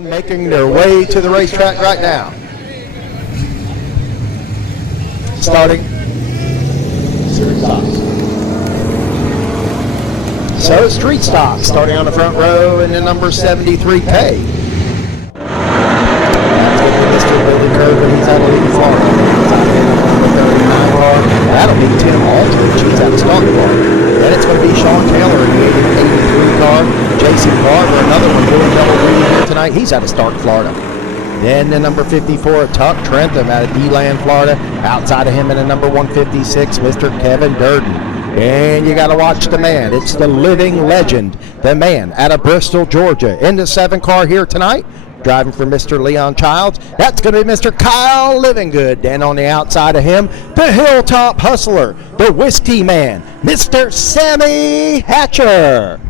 Making their way to the racetrack right now. Starting. So street stock starting on the front row in the number 73K. That's going to be Mr. Billy Curve, he's out of Lee, Florida. He's out of the number 39 car. That'll be Tim Aldridge. He's out of Stockton. Then it's going to be Sean Taylor in the 83 car. Jason Garver, another one doing double green here tonight. He's out of Stark, Florida. Then the number 54, Tuck Trentham out of D-Land, Florida. Outside of him in the number 156, Mr. Kevin Durden. And you got to watch the man. It's the living legend, the man out of Bristol, Georgia. In the 7 car here tonight, driving for Mr. Leon Childs. That's going to be Mr. Kyle Livingood. And on the outside of him, the Hilltop Hustler, the Whiskey Man, Mr. Sammy Hatcher.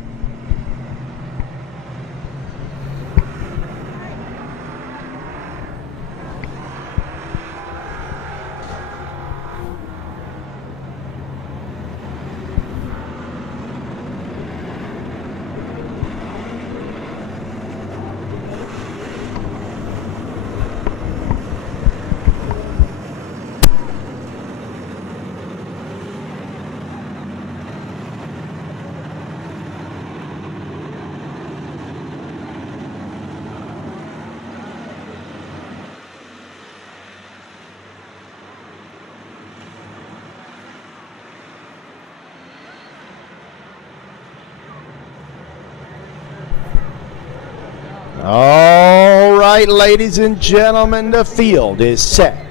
All right, ladies and gentlemen, the field is set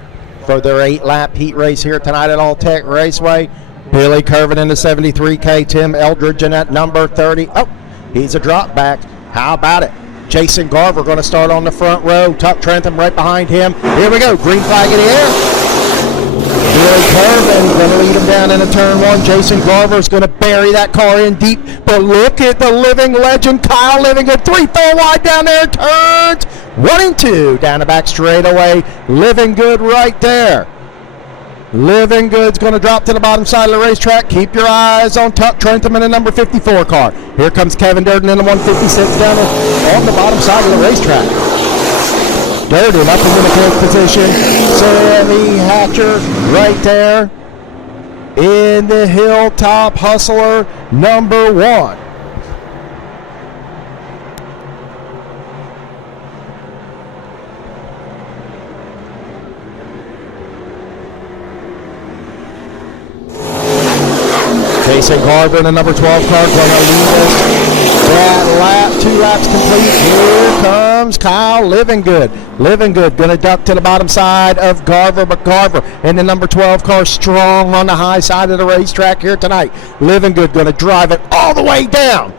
for their 8-lap heat race here tonight at All Tech Raceway. Billy Curvin in the 73K, Tim Eldridge in that number 30. Oh, he's a drop back. How about it? Jason Garver going to start on the front row. Tuck Trentham right behind him. Here we go. Green flag in the air. Billy Curvin going to lead him down into turn 1. Jason Garver is going to bury that car in deep. But look at the living legend, Kyle Livingood. 3-4 wide down there. Turns 1 and 2 down the back straightaway. Livingood right there. Livingood's going to drop to the bottom side of the racetrack. Keep your eyes on Tuck Trentham in the number 54 car. Here comes Kevin Durden in the 156 down on the bottom side of the racetrack. Durden up in the 10th position. Sammy Hatcher right there in the Hilltop Hustler number 1. Jason Garver in the number 12 car going to lead us that lap. 2 laps complete. Here comes Kyle Livingood. Livingood going to duck to the bottom side of Garver, but Garver in the number 12 car strong on the high side of the racetrack here tonight. Livingood going to drive it all the way down.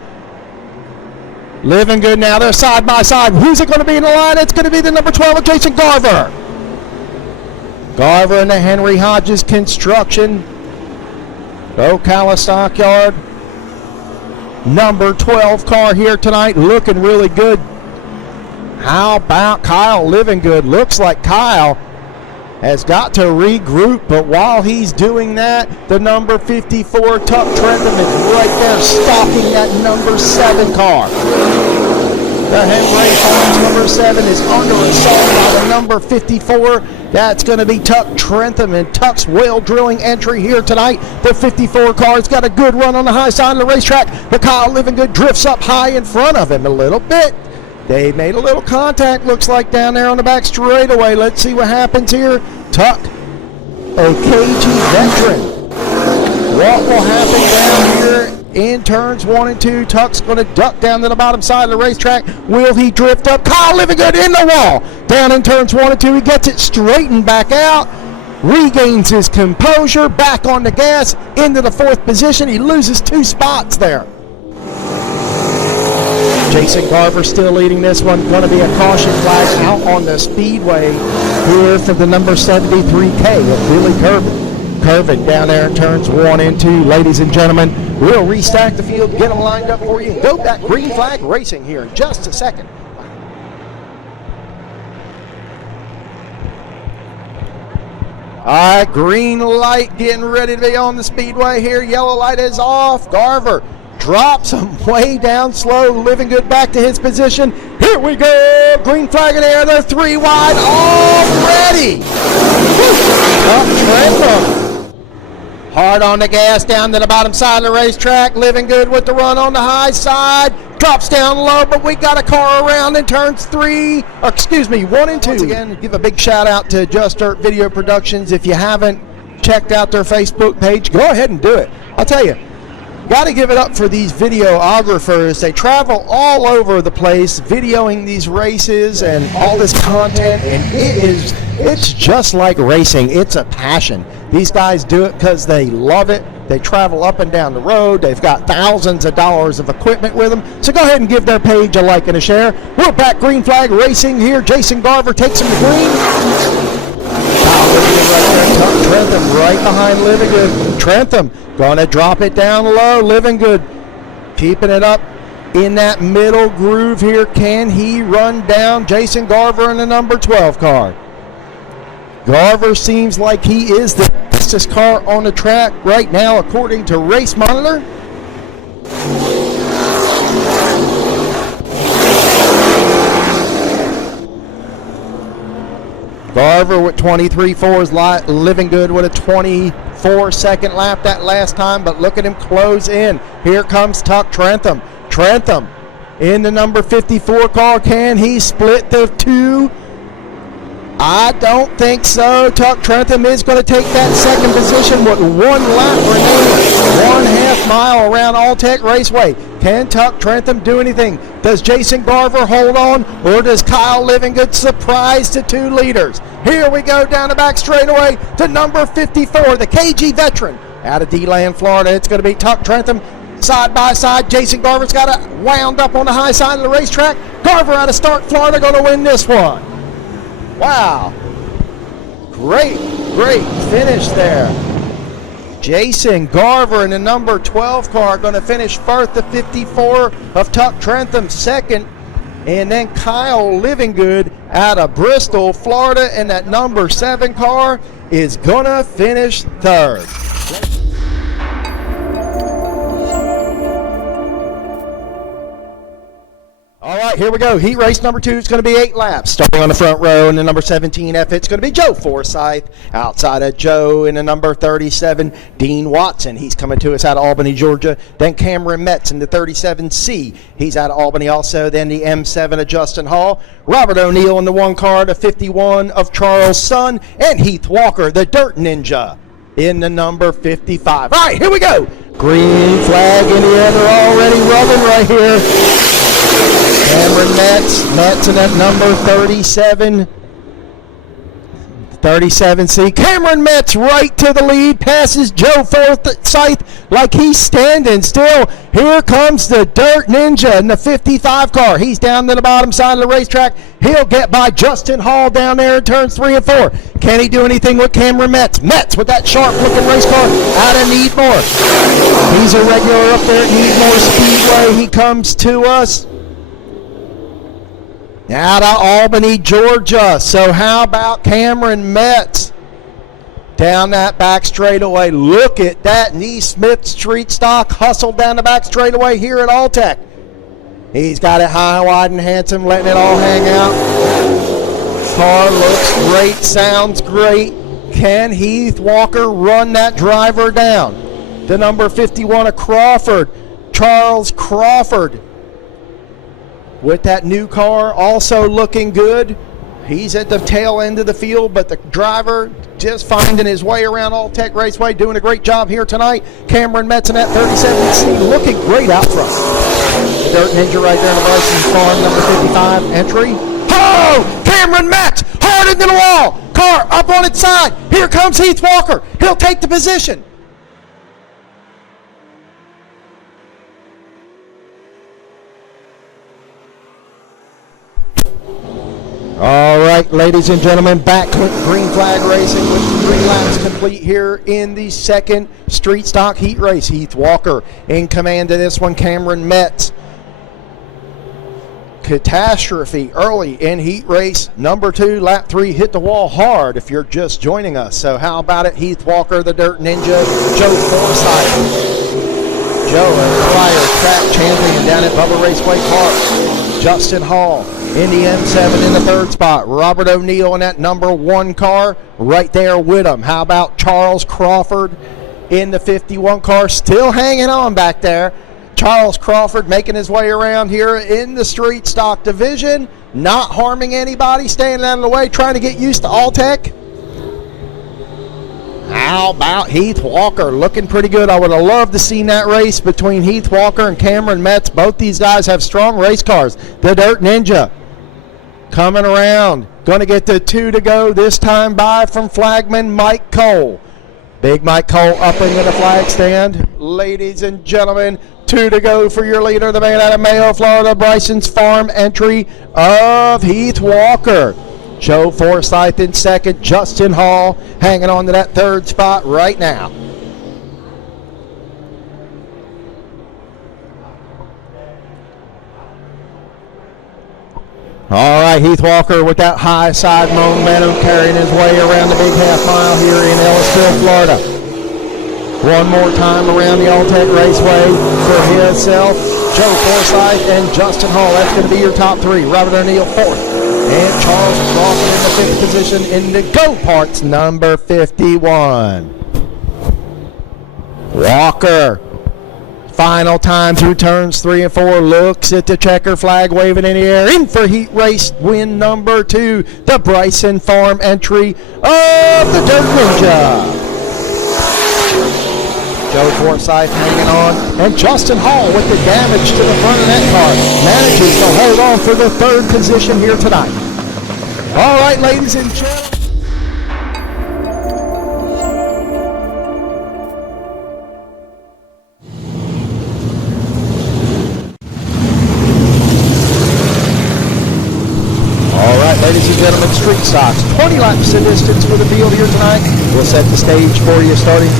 Livingood now, they're side by side. Who's it going to be in the line? It's going to be the number 12 of Jason Garver. Garver in the Henry Hodges Construction Ocala Stockyard number 12 car here tonight, looking really good. How about Kyle Livingood? Looks like Kyle has got to regroup, but while he's doing that, the number 54 Tuck Trentham is right there stalking that number 7 car. The Henry Farms number 7 is under assault by the number 54. That's going to be Tuck Trentham and Tuck's Whale Drilling entry here tonight. The 54 car's got a good run on the high side of the racetrack, but Kyle Livingood drifts up high in front of him a little bit. They made a little contact, looks like, down there on the back straightaway. Let's see what happens here. Tuck, a KG veteran. What will happen down here in turns 1 and 2? Tuck's going to duck down to the bottom side of the racetrack. Will he drift up? Kyle Livingood in the wall. Down in turns 1 and 2. He gets it straightened back out. Regains his composure. Back on the gas. Into the 4th position. He loses 2 spots there. Jason Garver still leading this one. Going to be a caution flag out on the speedway here for the number 73K of Billy Curvin. Curvin down there in turns 1 and 2. Ladies and gentlemen, we'll restack the field, get them lined up for you, and go back green flag racing here in just a second. All right, green light getting ready to be on the speedway here. Yellow light is off. Garver drops him way down slow. Living Good back to his position. Here we go. Green flag in the air. They're 3 wide already. Hard on the gas down to the bottom side of the racetrack. Living Good with the run on the high side. Drops down low, but we got a car around in turns 1 and 2. Once again, give a big shout out to Just Dirt Video Productions. If you haven't checked out their Facebook page, go ahead and do it. I'll tell you, got to give it up for these videographers. They travel all over the place videoing these races and all this content, and it's just like racing. It's a passion. These guys do it because they love it. They travel up and down the road. They've got thousands of dollars of equipment with them. So go ahead and give their page a like and a share. We're back Green Flag Racing here. Jason Garver takes him to green. Trentham right behind Living Good. Trentham gonna drop it down low. Living Good keeping it up in that middle groove here. Can he run down Jason Garver in the number 12 car? Garver seems like he is the fastest car on the track right now according to Race Monitor. Garver with 23.4 is Living Good with a 24-second lap that last time, but look at him close in. Here comes Tuck Trentham. Trentham in the number 54 car. Can he split the two? I don't think so. Tuck Trentham is going to take that second position with 1 lap remaining. 1/2 mile around Alltech Raceway. Can Tuck Trentham do anything? Does Jason Garver hold on, or does Kyle Living Good surprise to 2 leaders? Here we go down the back straightaway to number 54, the KG veteran. Out of DeLand, Florida, it's going to be Tuck Trentham. Side by side, Jason Garver's got it wound up on the high side of the racetrack. Garver out of Stark, Florida, going to win this one. Wow. Great finish there. Jason Garver in the number 12 car going to finish first, the 54 of Tuck Trentham second. And then Kyle Living Good out of Bristol, Florida, in that number 7 car is going to finish third. All right, here we go. Heat race number 2 is going to be 8 laps. Starting on the front row in the number 17 F, it's going to be Joe Forsythe. Outside of Joe in the number 37, Dean Watson. He's coming to us out of Albany, Georgia. Then Cameron Metz in the 37C. He's out of Albany also. Then the M7 of Justin Hall. Robert O'Neill in the 1 car, the 51 of Charles Sun. And Heath Walker, the Dirt Ninja, in the number 55. All right, here we go. Green flag in the air. They're already rubbing right here. Cameron Metz in that number 37C. Cameron Metz right to the lead, passes Joe Forsythe like he's standing still. Here comes the Dirt Ninja in the 55 car. He's down to the bottom side of the racetrack. He'll get by Justin Hall down there in turns 3 and 4. Can he do anything with Cameron Metz? Metz with that sharp-looking race car out of Needmore. He's a regular up there at Needmore Speedway. He comes to us out of Albany, Georgia. So how about Cameron Metz down that back straightaway? Look at that Neesmith Street Stock hustle down the back straightaway here at Alltech. He's got it high, wide, and handsome, letting it all hang out. Car looks great, sounds great. Can Heath Walker run that driver down? The number 51 of Crawford, Charles Crawford, with that new car also looking good. He's at the tail end of the field, but the driver just finding his way around Alltech Raceway, doing a great job here tonight. Cameron Metz in that 37C looking great out front. The Dirt Ninja right there in the Bryson Farm, number 55 entry. Oh! Cameron Metz hard into the wall. Car up on its side. Here comes Heath Walker. He'll take the position. All right, ladies and gentlemen, back with Green Flag Racing with 3 laps complete here in the second street stock heat race. Heath Walker in command of this one. Cameron Metz. Catastrophe early in heat race number 2, lap 3, hit the wall hard if you're just joining us. So how about it? Heath Walker, the Dirt Ninja, Joe Forsythe. Joe, a prior track champion down at Bubba Raceway Park. Justin Hall in the M7 in the third spot. Robert O'Neill in that number 1 car right there with him. How about Charles Crawford in the 51 car, still hanging on back there. Charles Crawford making his way around here in the street stock division, not harming anybody, staying out of the way, trying to get used to All-Tech. How about Heath Walker? Looking pretty good. I would have loved to see that race between Heath Walker and Cameron Metz. Both these guys have strong race cars. The Dirt Ninja coming around. Going to get the 2 to go this time by from flagman Mike Cole. Big Mike Cole up into the flag stand. Ladies and gentlemen, 2 to go for your leader, the man out of Mayo, Florida, Bryson's Farm entry of Heath Walker. Joe Forsyth in second, Justin Hall hanging on to that third spot right now. All right, Heath Walker with that high side momentum carrying his way around the big half mile here in Ellisville, Florida. One more time around the All-Tech Raceway for himself, Joe Forsyth and Justin Hall. That's going to be your top 3. Robert O'Neill 4th. And Charles Crawford in the 5th position in the Go Parts number 51. Walker, final time through turns 3 and 4, looks at the checker flag waving in the air. In for heat race win number 2, the Bryson Farm entry of the Dirt Ninja. Joe Forsyth hanging on, and Justin Hall with the damage to the front of that car manages to hold on for the 3rd position here tonight. All right, ladies and gentlemen. All right, ladies and gentlemen, street stocks. 20 laps of distance for the field here tonight. We'll set the stage for you starting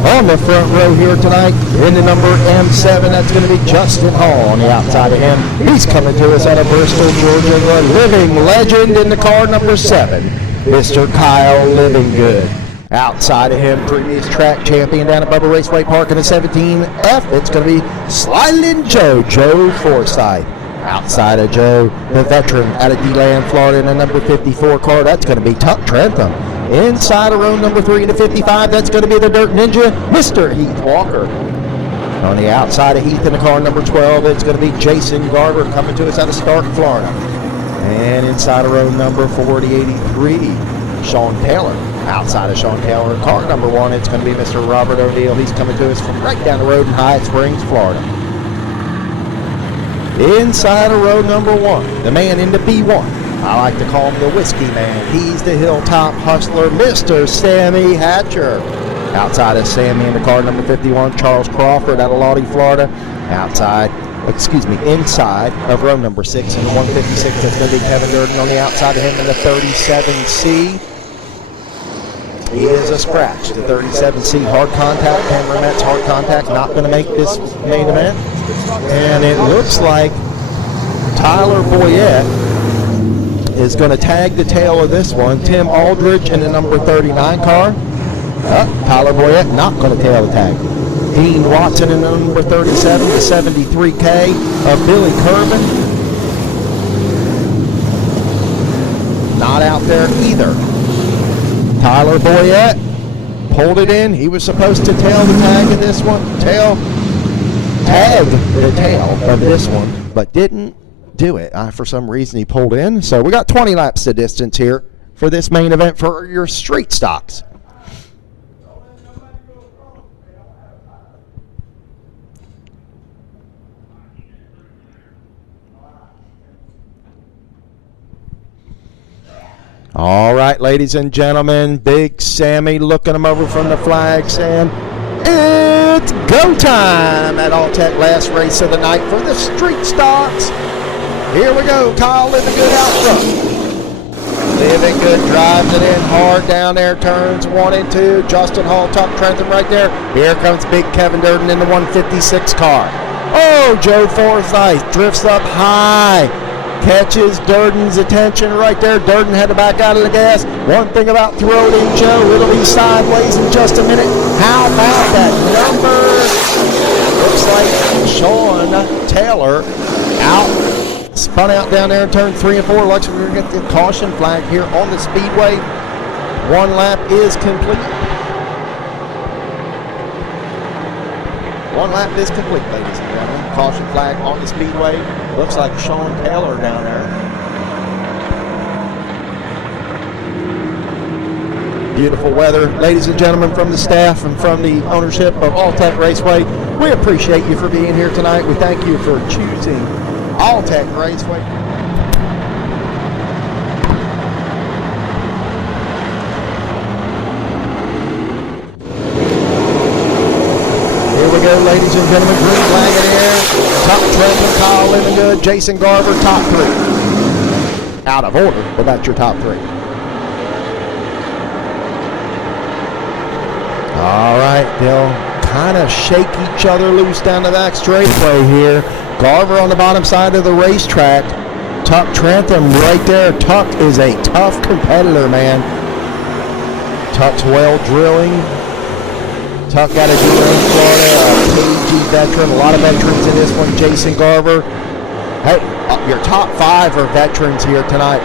on the front row here tonight in the number M7. That's going to be Justin Hall on the outside of him. He's coming to us out of Bristol, Georgia. The living legend in the car number 7, Mr. Kyle Livinggood. Outside of him, previous track champion down at Bubba Raceway Park in the 17F. It's going to be Sliding Joe, Joe Forsyth. Outside of Joe, the veteran out of DeLand, Florida in the number 54 car. That's going to be Tuck Trentham. Inside of row number 3 in the 55, that's going to be the Dirt Ninja, Mr. Heath Walker. On the outside of Heath in the car number 12, it's going to be Jason Garver coming to us out of Stark, Florida. And inside of row number 4083, Sean Taylor. Outside of Sean Taylor in car number 1, it's going to be Mr. Robert O'Neill. He's coming to us from right down the road in Hyatt Springs, Florida. Inside of row number 1, the man in the B1. I like to call him the Whiskey Man. He's the Hilltop Hustler, Mr. Sammy Hatcher. Outside of Sammy in the car number 51, Charles Crawford out of Lottie, Florida. Inside of row number 6 in the 156, that's going to be Kevin Durden. On the outside of him in the 37C, he is a scratch. The 37C hard contact, Cameron Metz hard contact, not going to make this main event. And it looks like Tyler Boyette is going to tag the tail of this one. Tim Aldridge in the number 39 car. Tyler Boyette not going to tail the tag. Dean Watson in the number 37, the 73K of Billy Kerman. Not out there either. Tyler Boyette pulled it in. He was supposed to tail the tag in this one. Tag the tail of this one, but didn't do it. For some reason he pulled in. So we got 20 laps of distance here for this main event for your street stocks. All right, ladies and gentlemen, Big Sammy looking him over from the flag stand. It's go time at All-Tech last race of the night for the street stocks. Here we go, Kyle Livinggood out front. Livinggood drives it in hard down there, turns 1 and 2. Justin Hall, Tuck Trentham right there. Here comes Big Kevin Durden in the 156 car. Oh, Joe Forsyth drifts up high. Catches Durden's attention right there. Durden had to back out of the gas. One thing about throating Joe, it'll be sideways in just a minute. How about that number Spun out down there in turn 3 and 4. Looks like we're going to get the caution flag here on the speedway. One lap is complete. One lap is complete, ladies and gentlemen. Caution flag on the speedway. Looks like Sean Taylor down there. Beautiful weather, ladies and gentlemen, from the staff and from the ownership of Alltech Raceway. We appreciate you for being here tonight. We thank you for choosing Alltech Raceway. Here we go, ladies and gentlemen. Green flag in air. Top Trenton, Kyle Livingood, Jason Garver, top 3. Out of order, but that's your top 3. All right, they'll kind of shake each other loose down the back straightaway here. Garver on the bottom side of the racetrack. Tuck Trentham right there. Tuck is a tough competitor, man. Tuck's well drilling. Tuck got a dealer in Florida, a KG veteran. A lot of veterans in this one. Jason Garver. Hey, your top 5 are veterans here tonight.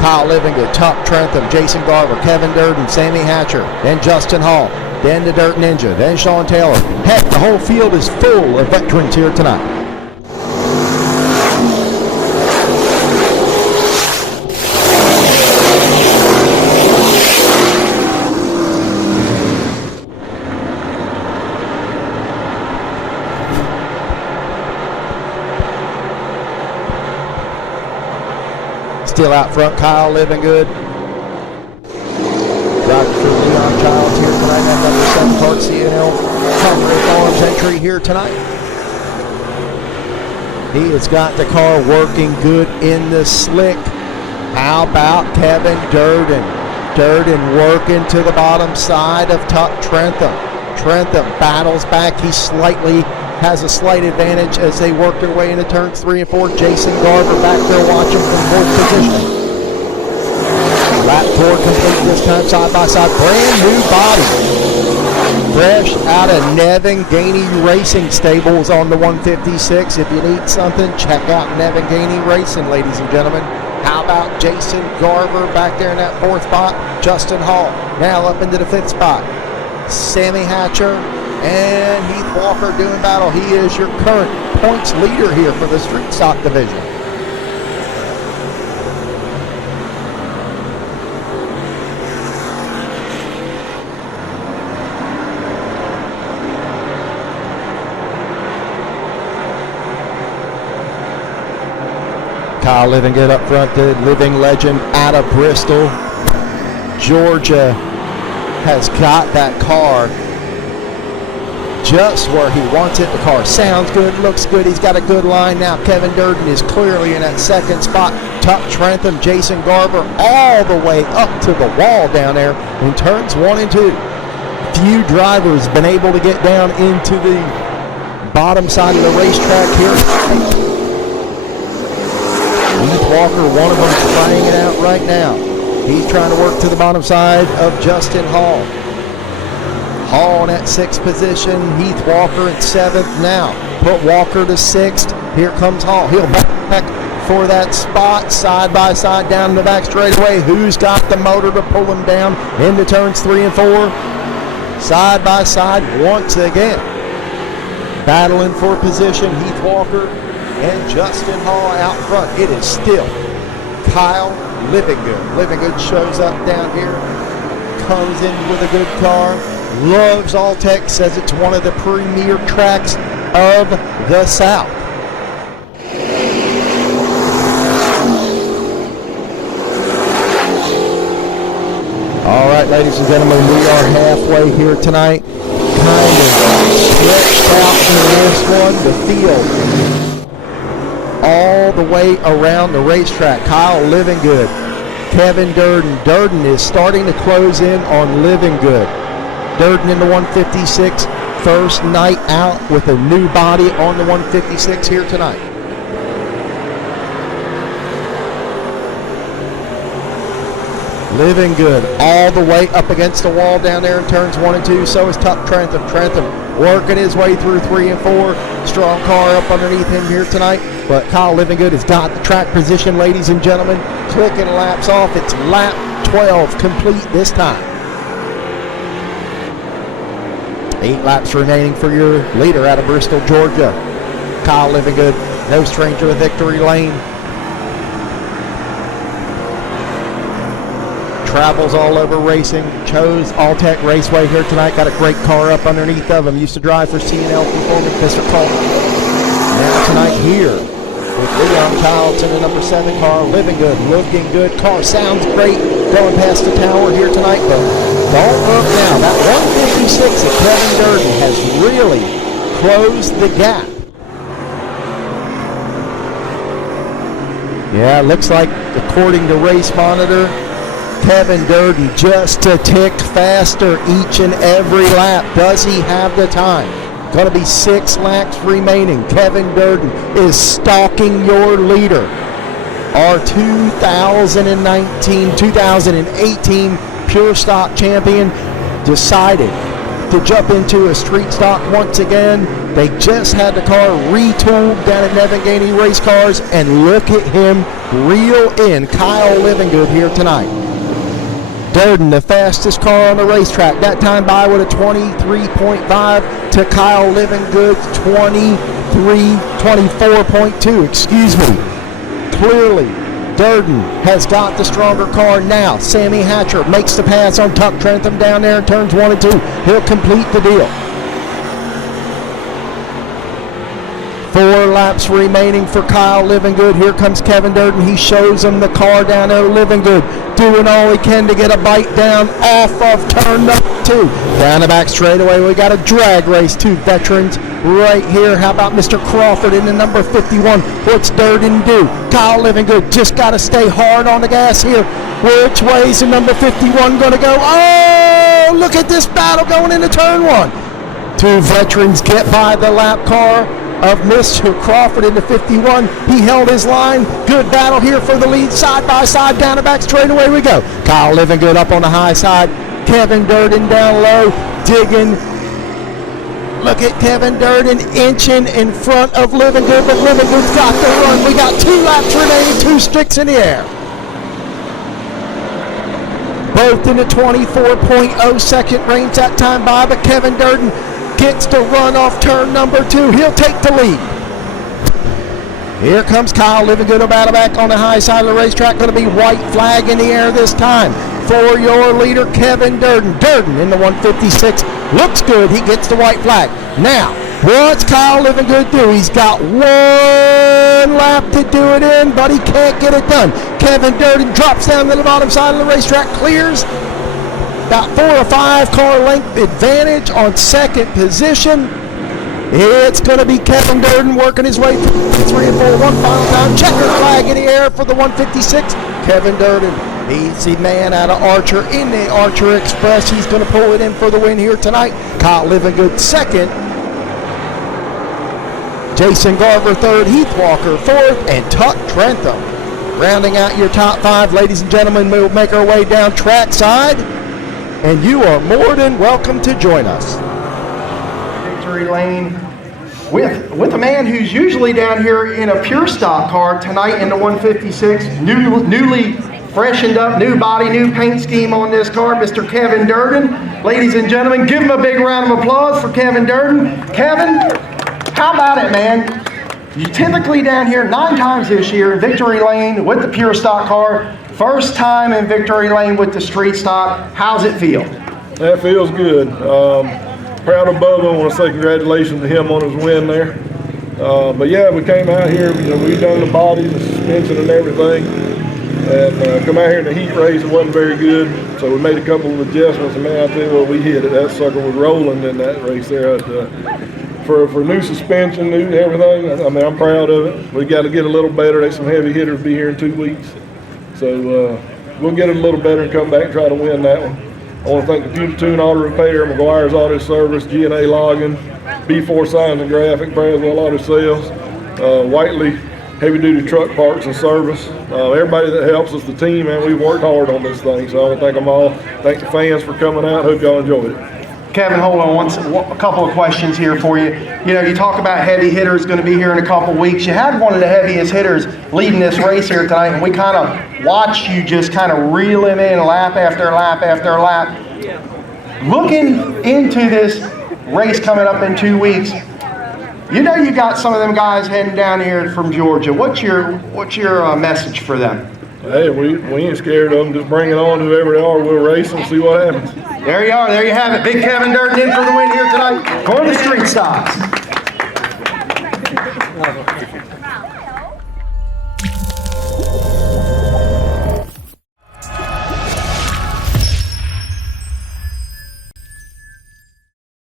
Kyle Livingood, Tuck Trentham, Jason Garver, Kevin Durden, Sammy Hatcher, then Justin Hall. Then the Dirt Ninja, then Sean Taylor. Heck, the whole field is full of veterans here tonight. Still out front, Kyle Livingood. Driver for Leon Childs here tonight. That number 7 Cart CNL Comfort Farms entry here tonight. He has got the car working good in the slick. How about Kevin Durden? Durden working to the bottom side of Tuck Trentham. Trentham battles back. He has a slight advantage as they work their way into turns 3 and 4. Jason Garver back there watching from 4th position. Lap 4 complete this time, side by side. Brand new body. Fresh out of Nevin Gainey Racing Stables on the 156. If you need something, check out Nevin Gainey Racing, ladies and gentlemen. How about Jason Garver back there in that 4th spot? Justin Hall now up into the 5th spot. Sammy Hatcher and Heath Walker doing battle. He is your current points leader here for the street stock division. Kyle Livingood up front, the living legend out of Bristol, Georgia, has got that car just where he wants it. The car sounds good, looks good. He's got a good line now. Kevin Durden is clearly in that 2nd spot. Tuck Trentham, Jason Garver all the way up to the wall down there in turns 1 and 2. Few drivers been able to get down into the bottom side of the racetrack here. Heath Walker, one of them, trying it out right now. He's trying to work to the bottom side of Justin Hall. Hall in that 6th position. Heath Walker at 7th now. Put Walker to 6th. Here comes Hall. He'll back for that spot. Side by side down the back straightaway. Who's got the motor to pull him down into turns 3 and 4? Side by side once again. Battling for position. Heath Walker and Justin Hall out front. It is still Kyle Livingood. Livingood shows up down here, comes in with a good car, loves Alltech, says it's one of the premier tracks of the South. All right, ladies and gentlemen, we are halfway here tonight. Kind of stretched out in this one. The field all the way around the racetrack. Kyle Livingood, Kevin Durden. Durden is starting to close in on Livingood. Durden in the 156, first night out with a new body on the 156 here tonight. Living Good all the way up against the wall down there in turns 1 and 2. So is Tuck Trentham. Trentham working his way through 3 and 4. Strong car up underneath him here tonight. But Kyle Living Good has got the track position, ladies and gentlemen. Clicking laps off. It's lap 12 complete this time. 8 laps remaining for your leader out of Bristol, Georgia. Kyle Living Good, no stranger to victory lane. Travels all over racing, chose All-Tech Raceway here tonight, got a great car up underneath of him, used to drive for C&L Performance, Mr. Coleman. Now tonight here with Leon Charlton, the number 7 car, Living Good, looking good, car sounds great, going past the tower here tonight, but don't look now, that 156 of Kevin Durden has really closed the gap. Yeah, it looks like, according to Race Monitor, Kevin Durden just a tick faster each and every lap. Does he have the time? Going to be 6 laps remaining. Kevin Durden is stalking your leader. Our 2018 Pure Stock champion decided to jump into a street stock once again. They just had the car retooled down at Nevin Gainey Race Cars, and look at him reel in Kyle Living Good here tonight. Durden, the fastest car on the racetrack, that time by with a 23.5 to Kyle Living Good's 24.2, excuse me. Clearly, Durden has got the stronger car now. Sammy Hatcher makes the pass on Tuck Trentham down there in turns 1 and 2. He'll complete the deal. 4 laps remaining for Kyle Living Good. Here comes Kevin Durden. He shows him the car down there. Living Good doing all he can to get a bite down off of turn number 2. Down the back straightaway, we got a drag race. 2 veterans right here. How about Mr. Crawford in the number 51? What's Durden do? Kyle Living Good just got to stay hard on the gas here. Which way is the number 51 going to go? Oh, look at this battle going into turn 1. 2 veterans get by the lap car of Mr. Crawford in the 51. He held his line. Good battle here for the lead, side by side, down the back straight away we go. Kyle Living Good up on the high side. Kevin Durden down low, digging. Look at Kevin Durden inching in front of Living Good, but Living Good's got the run. We got 2 laps remaining, 2 sticks in the air. Both in the 24.0 second range that time by, but Kevin Durden gets to run off turn number 2. He'll take the lead. Here comes Kyle Living Good about back on the high side of the racetrack. Going to be white flag in the air this time for your leader, Kevin Durden. Durden in the 156. Looks good. He gets the white flag. Now, what's Kyle Living Good do? He's got 1 lap to do it in, but he can't get it done. Kevin Durden drops down to the bottom side of the racetrack, clears. About 4 or 5 car length advantage on second position. It's going to be Kevin Durden working his way through 3 and 4. One final time. Checker flag in the air for the 156. Kevin Durden, easy man out of Archer in the Archer Express. He's going to pull it in for the win here tonight. Kyle Living Good second. Jason Garver third. Heath Walker fourth. And Tuck Trentham rounding out your top 5. Ladies and gentlemen, we'll make our way down trackside. And you are more than welcome to join us. Victory lane with a man who's usually down here in a pure stock car tonight in the 156. Newly freshened up, new body, new paint scheme on this car, Mr. Kevin Durden. Ladies and gentlemen, give him a big round of applause for Kevin Durden. Kevin, how about it, man? You typically down here 9 times this year in Victory Lane with the pure stock car. First time in Victory Lane with the street stock. How's it feel? That feels good. Proud of Bubba. I want to say congratulations to him on his win there. But yeah, we came out here, we done the body, the suspension and everything. And come out here in the heat race, it wasn't very good. So we made a couple of adjustments, and man, I tell you what, we hit it. That sucker was rolling in that race there. For new suspension, new everything, I mean, I'm proud of it. We got to get a little better. There's some heavy hitters be here in 2 weeks. So we'll get it a little better and come back and try to win that one. I want to thank Computer Tune Auto Repair, McGuire's Auto Service, G&A Logging, B4 Signs and Graphic, Braswell Auto Sales, Whiteley heavy-duty truck parts and service. Everybody that helps us, the team, man, we've worked hard on this thing. So I want to thank them all. Thank the fans for coming out. Hope y'all enjoyed it. Kevin, hold on a couple of questions here for you. You know, you talk about heavy hitters going to be here in a couple weeks. You had one of the heaviest hitters leading this race here tonight, and we kind of watched you just kind of reel him in lap after lap after lap. Looking into this race coming up in 2 weeks, you know you got some of them guys heading down here from Georgia. What's your message for them? Hey, we ain't scared of them. Just bring it on, whoever they are. We'll race them, see what happens. There you are. There you have it. Big Kevin Durden in for the win here tonight for the Street Stocks.